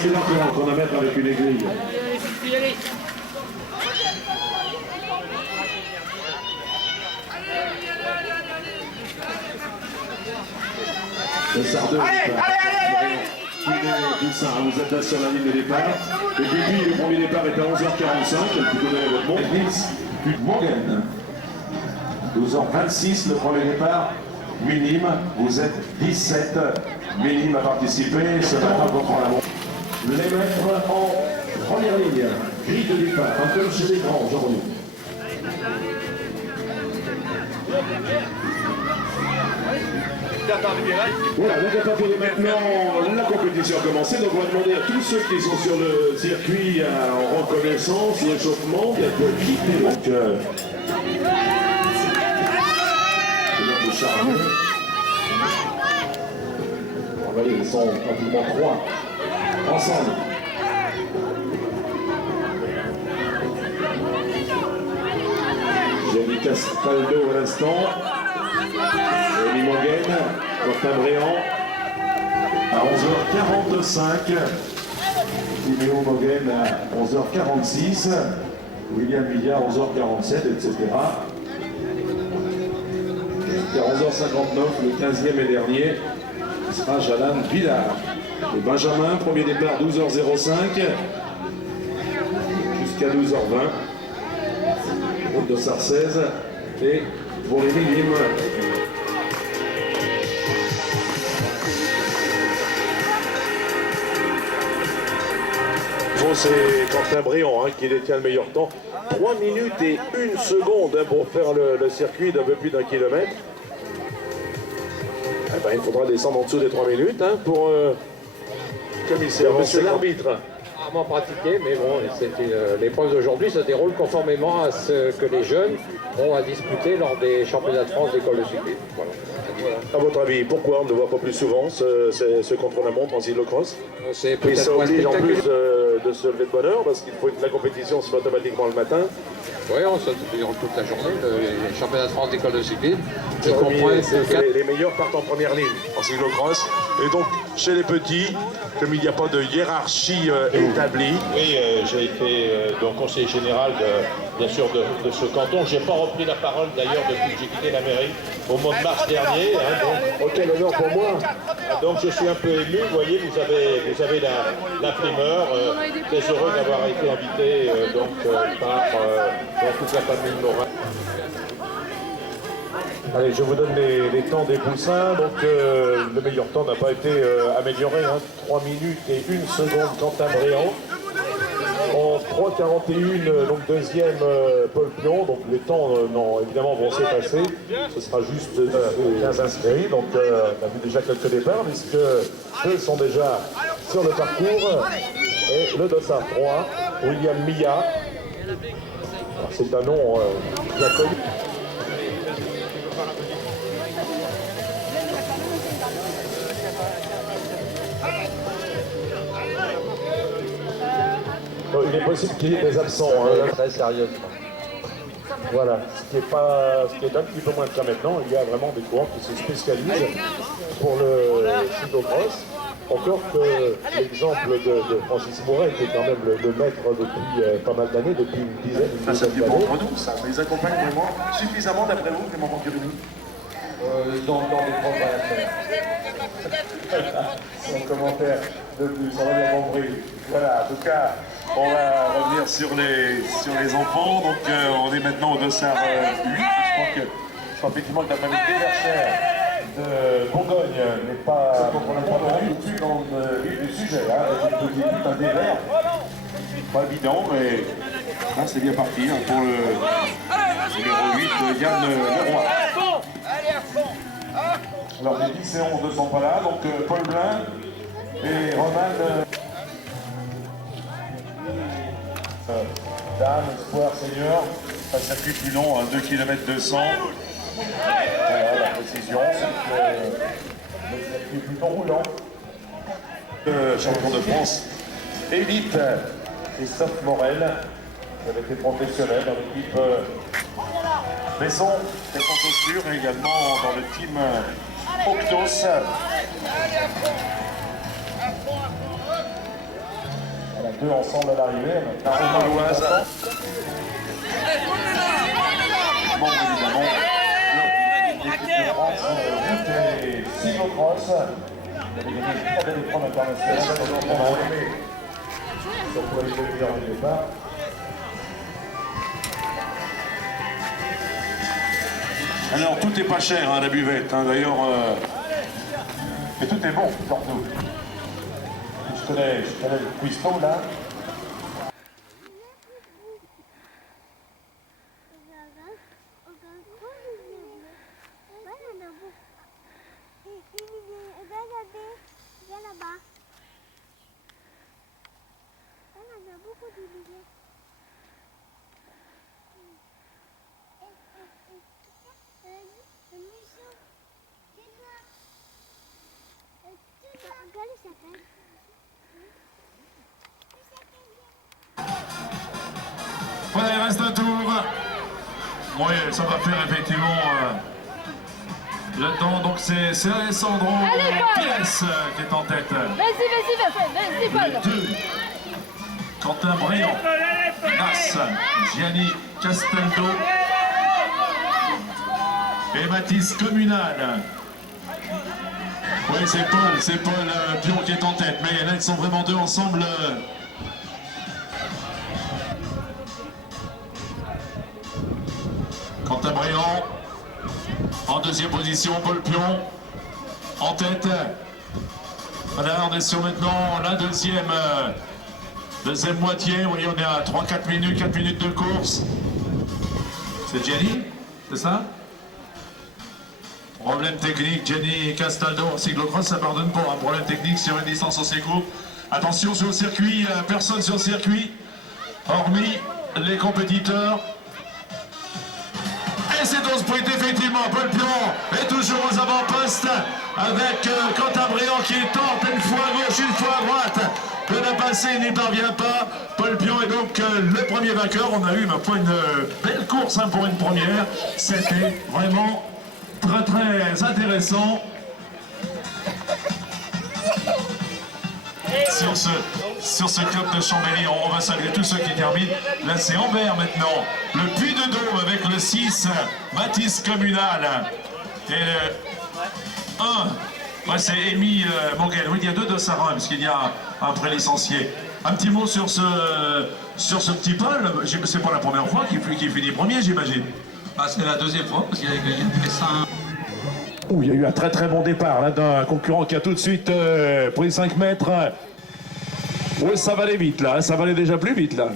basculer encore en chronomètre avec une aiguille. Le Sardeux. Vous êtes là sur la ligne de départ. Et puis le premier départ est à 11h45. Le plus donné votre monde. Puis Morgan. 12h26, le premier départ. Minime, vous êtes 17 minimes à participer ce matin contre la montre. Les mettre en première ligne. Grille de départ, un peu chez les grands aujourd'hui. Voilà, donc à partir de maintenant, la compétition a commencé. Donc on va demander à tous ceux qui sont sur le circuit en reconnaissance, l'échauffement, d'être quittés. Donc, on va aller, ils sont pratiquement 3 ensemble. Jenny Castaldo à l'instant. Rémi Morgan, Quentin Bréant à 11h45. Timéo Morgan à 11h46. William Millard à 11h47, etc. À 11h59, le 15e et dernier, ce sera Jalan Villard. Et Benjamin, premier départ 12h05 jusqu'à 12h20. Route de Sarcèse et pour les minimes. Bon, c'est Quentin Bréant qui détient le meilleur temps. 3 minutes et 1 seconde pour faire le circuit d'un peu plus d'1 kilomètre. Eh ben, il faudra descendre en dessous des 3 minutes pour commissaire, monsieur l'arbitre. Rarement pratiqué, mais bon, l'épreuve d'aujourd'hui se déroule conformément à ce que les jeunes ont à disputer lors des championnats de France d'école de cyclisme. Voilà. À votre avis, pourquoi on ne voit pas plus souvent ce contre-la-montre en cyclocross? C'est Et ça peut-être oblige en plus de se lever de bonne heure parce qu'il faut que la compétition se fait automatiquement le matin. Oui, on se déroule toute la journée, les championnats de France d'école de cyclisme. Qui Les meilleurs partent en première ligne en cyclocross. Et donc, chez les petits, comme il n'y a pas de hiérarchie établie. Oui, j'ai été donc conseiller général bien sûr de ce canton. Je n'ai pas repris la parole d'ailleurs depuis que j'ai quitté la mairie au mois de mars dernier. Donc, quel honneur pour moi. Donc je suis un peu ému. Vous voyez, vous avez la primeur. Très heureux d'avoir été invité par toute la famille Morin. Allez, je vous donne les temps des poussins. Donc, le meilleur temps n'a pas été amélioré. 3 minutes et 1 seconde, Quentin Bréant. En 3,41, donc deuxième Paul Pion. Donc, les temps, évidemment, vont s'effacer. Ce sera juste 15 inscrits. Donc, on a vu déjà quelques départs, puisque deux sont déjà sur le parcours. Et le dossard 3, William Milla. C'est un nom bien connu. Il est possible qu'il y ait des absents. Très sérieusement. Voilà, ce qui est un petit peu moins le cas maintenant. Il y a vraiment des coureurs qui se spécialisent pour le cyclocross. Encore que l'exemple de Francis Mouret, qui est quand même le maître depuis pas mal d'années, depuis une dizaine d'années. Ça fait pour entre nous, ça. Mais ils accompagnent vraiment suffisamment, d'après vous, Clément Banquerini Dans les progrès à faire. Son commentaire de plus, on a bien compris. Voilà, en tout cas, on va revenir sur les enfants. Donc, on est maintenant au dossard 8. Je crois effectivement que la famille Déverchère de Bourgogne n'est pas venue tout de suite dans le vif du sujet. Il dit un dévers. Pas évident, mais là, c'est bien parti pour le numéro 8, Yann Leroy. Alors, les 10 et 11 ne sont pas là. Donc, Paul Blin et Roman. Dame, Espoir, Seigneur, un circuit plus long, 2 km 200. Voilà la précision, c'est que le circuit est plutôt roulant. Champion de France élite, Christophe Morel, qui avait été professionnel dans l'équipe Besson, Chaussures, et également dans le team Octos. deux ensemble à l'arrivée. Gauloise. Bon, évidemment, l'équipe de France, route et cyclocross. Vous avez gagné 3 belles épreuves internationales. On va enlever, surtout avec le meilleur du départ. Alors, tout n'est pas cher, hein, la buvette. Hein. D'ailleurs, Et tout est bon, surtout. Je connais le cuistot là. Voilà, il reste un tour. Oui, ça va faire effectivement le temps. Donc c'est Alessandro Pires qui est en tête. Vas-y, Paul. Le 2, Quentin Briand. Nas, Gianni Castaldo. Et Mathis Communal. Oui, c'est Paul Pion qui est en tête. Mais là, ils sont vraiment deux ensemble. Quentin Briand en deuxième position, Paul Pion en tête. Voilà, on est sur maintenant la deuxième moitié. Oui, on est à 4 minutes de course. C'est Gianni, c'est ça? Problème technique, Gianni Castaldo en cyclocross, ça pardonne pas. Un problème technique sur une distance assez courte. Attention sur le circuit, personne sur le circuit, hormis les compétiteurs. Et c'est au sprint, effectivement, Paul Pion est toujours aux avant-postes avec Quentin Briand qui tente une fois à gauche, une fois à droite de la passer, il n'y parvient pas. Paul Pion est donc le premier vainqueur. On a eu, ma foi, une belle course hein, pour une première. C'était vraiment très intéressant. Sur ce club de Chambéry, on va saluer tous ceux qui terminent. Là, c'est Anvers maintenant. Le Puy de Dôme avec le 6, Mathis Communal. Et le 1, c'est Amy Moguel. Oui, il y a 2 de Sarah, parce qu'il y a un pré-licencié. Un petit mot sur ce petit Paul. C'est pas la première fois qu'il finit premier, j'imagine. Ah, c'est la deuxième fois, parce qu'il y a fait ça. Il y a eu un très bon départ là d'un concurrent qui a tout de suite pris 5 mètres. Oui, ça va aller vite là, ça va aller déjà plus vite là.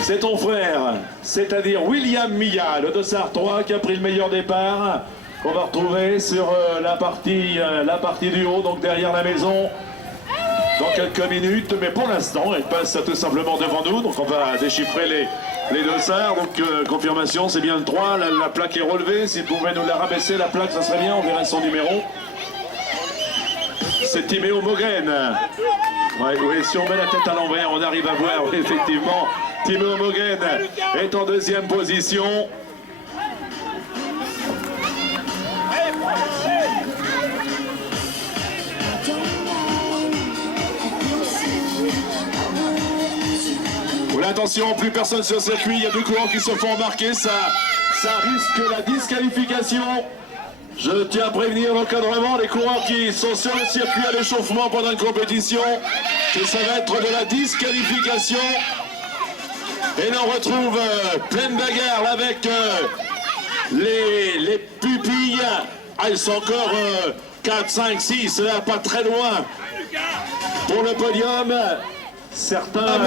C'est ton frère, c'est-à-dire William Milla, le Dossard 3 qui a pris le meilleur départ. Qu'on va retrouver sur la partie du haut, donc derrière la maison. Dans quelques minutes, mais pour l'instant, elle passe tout simplement devant nous. Donc on va déchiffrer les dossards. Donc confirmation, c'est bien le 3. La plaque est relevée. Si vous pouvez nous la rabaisser, la plaque, ça serait bien. On verrait son numéro. C'est Timéo Mogren. Ouais, oui, si on met la tête à l'envers, on arrive à voir, oui, effectivement. Timéo Mogren est en deuxième position. Attention, plus personne sur le circuit, il y a 2 courants qui se font embarquer, ça risque la disqualification. Je tiens à prévenir l'encadrement, les coureurs qui sont sur le circuit à l'échauffement pendant une compétition, que ça va être de la disqualification. Et là on retrouve pleine bagarre là, avec les pupilles. Ah, ils sont encore 4, 5, 6, là pas très loin pour le podium. Certains...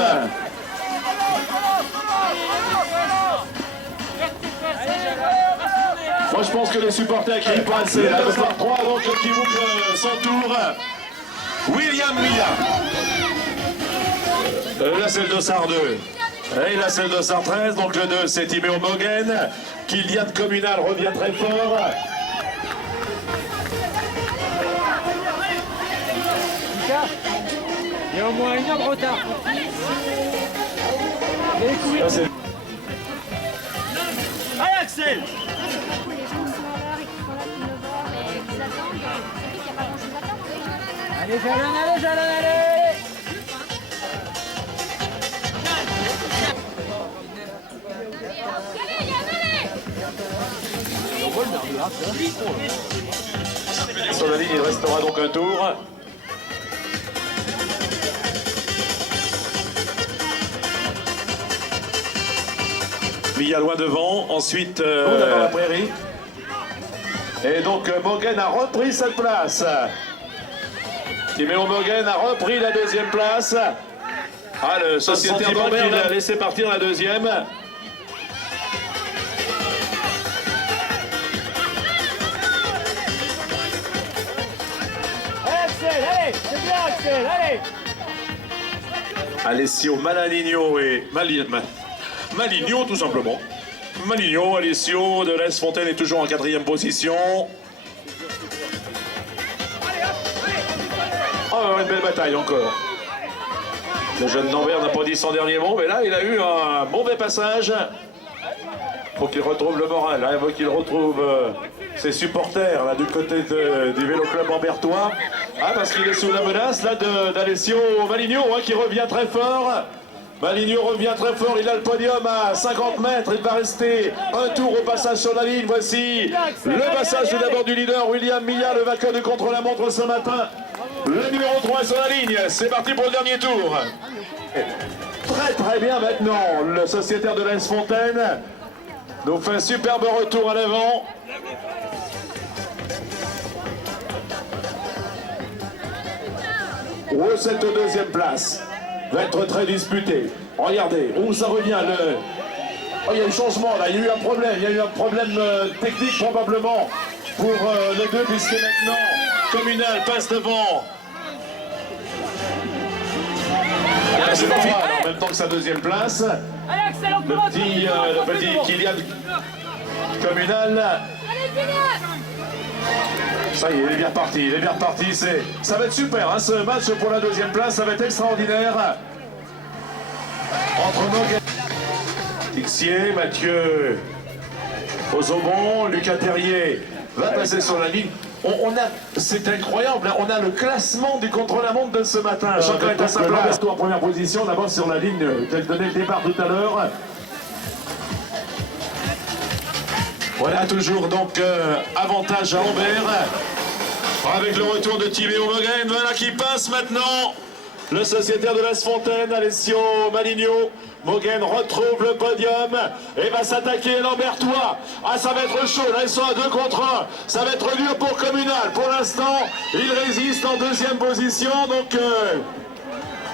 Moi je pense que les supporters qui passent, c'est la Dossard 3 donc qui boucle son tour. William Milla. Là c'est le Dossard 2. Et là c'est le Dossard 13, donc le 2 c'est Timéo Mogren. Kylian Communal revient très fort. Il y a au moins 1 heure de retard. Allez Axel! Les gens qui sont à l'heure et qui sont là depuis 9 heures, mais ils attendent. C'est vrai qu'il n'y a pas grand-chose à faire. Allez, Jalon, allez, Jalon, allez. Sur la ligne, il restera donc un tour. Mia loin devant, ensuite dans la prairie. Et donc Mogen a repris cette place. Timéo Mogen a repris la deuxième place. Ah, le sociétaire d'Ambert il a laissé partir la deuxième. Axel, allez, c'est bien Axel, allez. Alessio Maligno et Maligno tout simplement. Maligno, Alessio de l'Est Fontaine est toujours en 4e position. Oh, une belle bataille encore. Le jeune d'Ambert n'a pas dit son dernier mot, mais là il a eu un mauvais passage. Faut qu'il retrouve le moral, hein, faut qu'il retrouve ses supporters là, du côté du Vélo Club Ambertois. Ah, parce qu'il est sous la menace là d'Alessio Maligno hein, qui revient très fort. Maligno revient très fort, il a le podium à 50 mètres, il va rester un tour au passage sur la ligne. Voici le passage tout d'abord du leader William Milla, le vainqueur du contre-la-montre ce matin. Le numéro 3 sur la ligne, c'est parti pour le dernier tour. Très très bien maintenant, le sociétaire de l'Est Fontaine nous fait un superbe retour à l'avant. Oh, cette deuxième place va être très disputée. Regardez, où ça revient le... Oh, il y a eu changement là, il y a eu un problème technique probablement pour les deux, puisque maintenant Communal passe devant. Ah, c'est pas mal, en même temps que sa deuxième place. Allez, Axel, Le petit Kylian Communal. Ça y est, il est bien reparti, ça va être super, hein, ce match pour la deuxième place, ça va être extraordinaire. Entre Mogen, Tixier, Mathieu Ozobon, Lucas Terrier va passer sur la ligne. C'est incroyable, hein, on a le classement du contre-la-montre de ce matin. Chacun est à sa place. En première position, d'abord sur la ligne, tel donné le départ tout à l'heure. Voilà toujours donc avantage à Ambert. Avec le retour de Timéo Mogen, voilà qui passe maintenant. Le sociétaire de l'Est Fontaine, Alessio Maligno. Mogen retrouve le podium et va s'attaquer à l'Ambertois. Ah, ça va être chaud, là ils sont à 2 contre 1. Ça va être dur pour Communal. Pour l'instant, il résiste en deuxième position. Donc,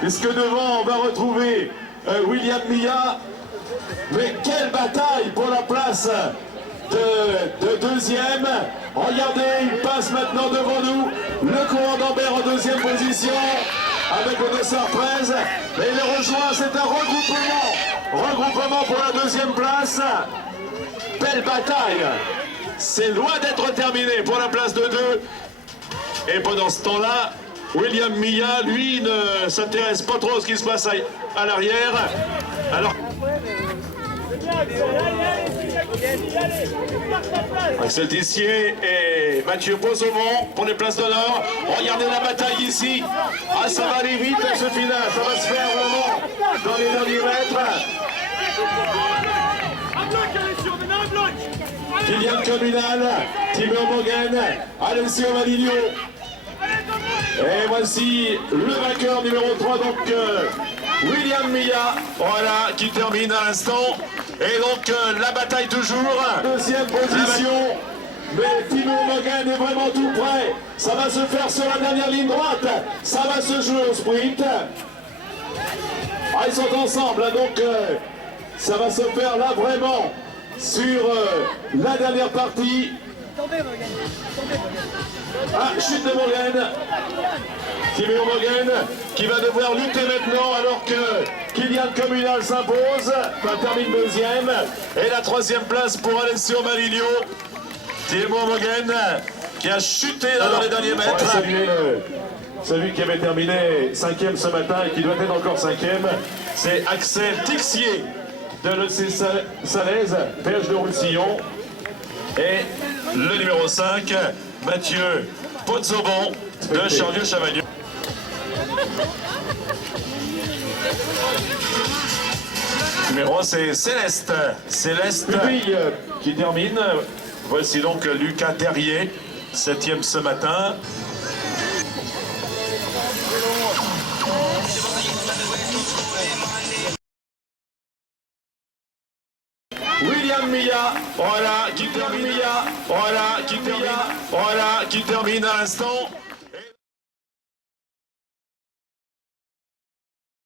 puisque devant, on va retrouver William Milla. Mais quelle bataille pour la place de deuxième. Regardez, il passe maintenant devant nous. Le courant d'Ambert en deuxième position avec le dossard 13. Et il est rejoint, c'est un regroupement. Regroupement pour la deuxième place. Belle bataille. C'est loin d'être terminé pour la place de 2. Et pendant ce temps-là, William Milla, lui, ne s'intéresse pas trop à ce qui se passe à l'arrière. Alors... Axel Tissier et Mathieu Posaumont pour les places d'honneur. Regardez la bataille ici. Ah, ça va aller vite ce final. Ça va se faire vraiment dans les derniers mètres. Kylian Communal, Timéo Mogen, Alessio Maligno. Et voici le vainqueur numéro 3, donc William Milla, voilà, qui termine à l'instant. Et donc la bataille toujours. Deuxième position. Mais Timéo Mogen est vraiment tout près. Ça va se faire sur la dernière ligne droite. Ça va se jouer au sprint. Ah, ils sont ensemble, hein, donc ça va se faire là vraiment sur la dernière partie. Ah, chute de Mogen. Timéo Mogen qui va devoir lutter maintenant alors que Kylian Communal s'impose. Termine deuxième. Et la troisième place pour Alessio Maligno. Timéo Mogen qui a chuté dans les derniers mètres. Celui qui avait terminé 5e ce matin et qui doit être encore 5e, c'est Axel Tixier de l'EC Salaise, Perche de Roussillon. Et le numéro 5, Mathieu Pozzobon de Charlieu-Chavagneux. Numéro 1, c'est Céleste. Céleste qui termine. Voici donc Lucas Terrier, 7e ce matin. William Milla, voilà, qui termine à l'instant.